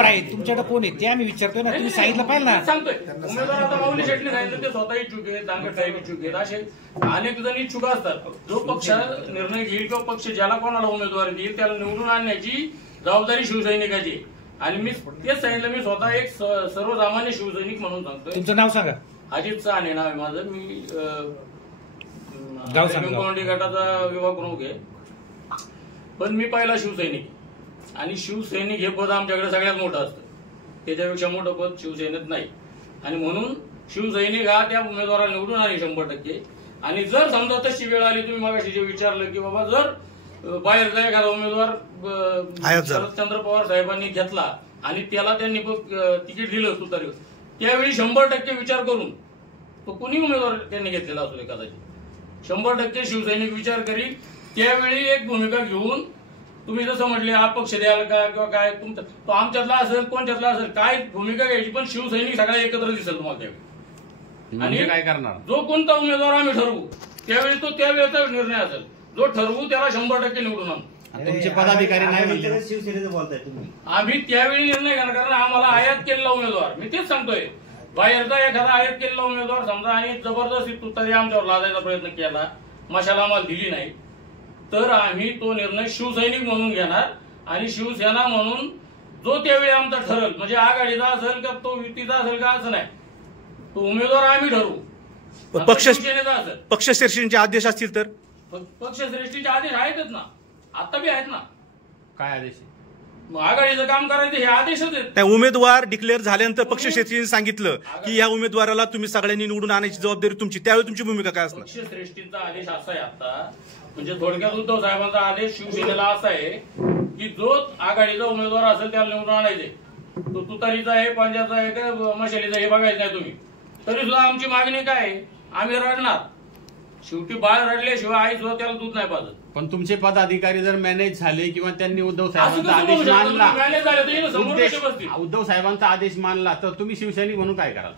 उमेदवार आहेत तुमच्याकडे कोण आहे ते आम्ही विचारतोय ना, तुम्ही सांगितलं पाहिजे ना. सांगतोय उमेदवार आता माऊली शेट्टी सांगितलं ते स्वतः इच्छुक आहेत, दांगट साहेब इच्छुक आहेत, असे अनेक जण इच्छुक असतात. जो पक्ष निर्णय घेईल किंवा पक्ष ज्याला कोणाला उमेदवारी देईल त्याला निवडून आणण्याची जबाबदारी शिवसैनिकाची. आणि मी तेच सांगितलं, मी स्वतः एक सर्वसामान्य शिवसैनिक म्हणून सांगतोय. तुमचं नाव सांगा. अजित चव्हाण नाव आहे माझं. मी गाव गटाचा विभाग प्रमुख आहे, पण मी पहिला शिवसैनिक. आणि शिवसैनिक हे पद आमच्याकडे सगळ्यात मोठं असतं, त्याच्यापेक्षा मोठं पद शिवसेनेत नाही. आणि म्हणून शिवसैनिक हा त्या उमेदवाराला निवडून आले 100%. आणि जर समजा तशी वेळ आली, तुम्ही मगाशी जे विचारलं की बाबा जर बाहेरचा एखादा उमेदवार शरदचंद्र पवार साहेबांनी घेतला आणि त्याला त्यांनी तिकीट दिलं तुतारीवर, त्यावेळी 100% विचार करून तो कुणी उमेदवार त्यांनी घेतलेला असतो कदाचित 100% शिवसैनिक विचार करील. त्यावेळी एक भूमिका घेऊन तुम्ही जसं म्हटले अपक्ष द्याल का किंवा काय तुमचं तो आमच्यातला असेल कोणत्यातला असेल काय भूमिका घ्यायची, पण शिवसैनिक सगळ्या एकत्र दिसेल तुम्हाला त्यावेळी. आणि काय करणार जो कोणता उमेदवार आम्ही ठरवू त्यावेळी तो त्यावेळेचा निर्णय असेल, जो ठरवू त्याला 100% निवडून आणू. तुमचे पदाधिकारी नाही म्हणले शिवसेनेचं बोलताय तुम्ही. आम्ही त्यावेळी निर्णय घेणार, कारण आम्हाला आयात केलेला उमेदवार, मी तेच सांगतोय, बाहेरचा एखादा आयात केलेला उमेदवार समजा आणि जबरदस्ती तुतारी आमच्यावर लादायचा प्रयत्न केला, मशाला आम्हाला दिली नाही, तर आम्ही तो निर्णय शिवसैनिक म्हणून घेणार. आणि शिवसेना म्हणून जो त्यावेळी आमचा ठरेल, म्हणजे आघाडीचा असेल का तो युतीचा असेल का असं नाही, तो उमेदवार आम्ही ठरवू. शिवसेनेचा असेल पक्षश्रेष्ठींचे आदेश असतील तर पक्षश्रेष्ठीचे आदेश आहेतच ना, आता बी आहेत ना. काय आदेश? आघाडीचं काम करायचं हे आदेशच आहेत. त्या उमेदवार डिक्लेअर झाल्यानंतर पक्षश्रेष्ठींनी सांगितलं की या उमेदवाराला तुम्ही सगळ्यांनी निवडून आणायची जबाबदारी तुमची, त्यावेळी तुमची भूमिका काय असणार? पक्षश्रेष्ठींचा आदेश असा आहे आता, म्हणजे थोडक्यात उद्धव साहेबांचा आदेश शिवसेनेला असा आहे की जो आघाडीचा उमेदवार असेल त्याला निवडून आणायचे. तो तुतारीचा आहे, पंजाचा आहे का मशालीचा हे बघायचं नाही तुम्ही. तरी सुद्धा आमची मागणी काय आहे, आम्ही रडणार. शेवटी बाळ रडल्याशिवाय आई सुद्धा त्याला दूध नाही पाजत. पण तुमचे पदाधिकारी जर मॅनेज झाले किंवा त्यांनी उद्धव साहेबांचा आदेश मानला, उद्धव साहेबांचा आदेश मानला, तर तुम्ही शिवसैनिक म्हणून काय कराल?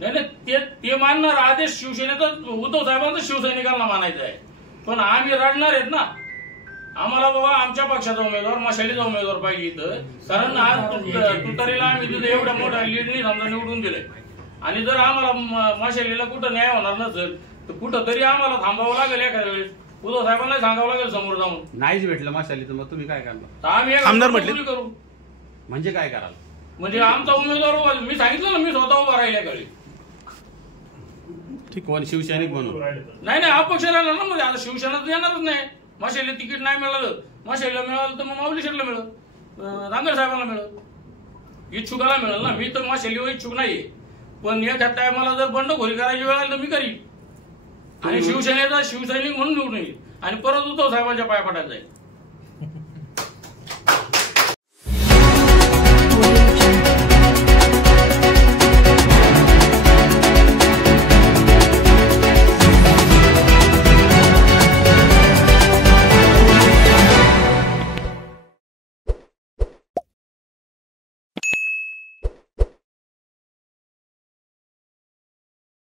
नाही ते मानणार, आदेश शिवसेनेचा उद्धव साहेबांचा शिवसैनिकांना मानायचा आहे, पण आम्ही रडणार आहेत ना. आम्हाला बाबा आमच्या पक्षाचा उमेदवार मशालीचा उमेदवार पाहिजे इथं, कारण आज तुतारीला आम्ही तिथे एवढ्या मोठ्या लीडनी समजा निवडून दिले. आणि जर आम्हाला मशालीला कुठं न्याय होणार नसेल तर कुठं तरी आम्हाला थांबावं लागेल एखाद्या वेळेस, उद्धव साहेबांना सांगावं लागेल समोर जाऊन. नाहीच भेटलं मशालीचं, मग तुम्ही काय करणार? आम्ही करू. म्हणजे काय कराल? म्हणजे आमचा उमेदवार मी सांगितलं ना, मी स्वतः उभा राहिल्याकडे. ठीक, कोण शिवसैनिक म्हणून? नाही अपक्ष राहिला ना, म्हणजे आता शिवसेना येणारच नाही. मशालीला तिकीट नाही मिळालं, मशालीला मिळालं तर मग माऊली शेटला मिळेल, दांगट साहेबांना मिळेल, इच्छुकाला मिळेल ना. मी तर मशालीवर इच्छुक नाहीये, पण एखाद्या टायमाला जर बंडखोरी करायची वेळ आली तर मी करीन. आणि शिवसेनेचा शिवसैनिक म्हणून निवडून येईल आणि परत उद्धव साहेबांच्या पाया पडायला जाईल.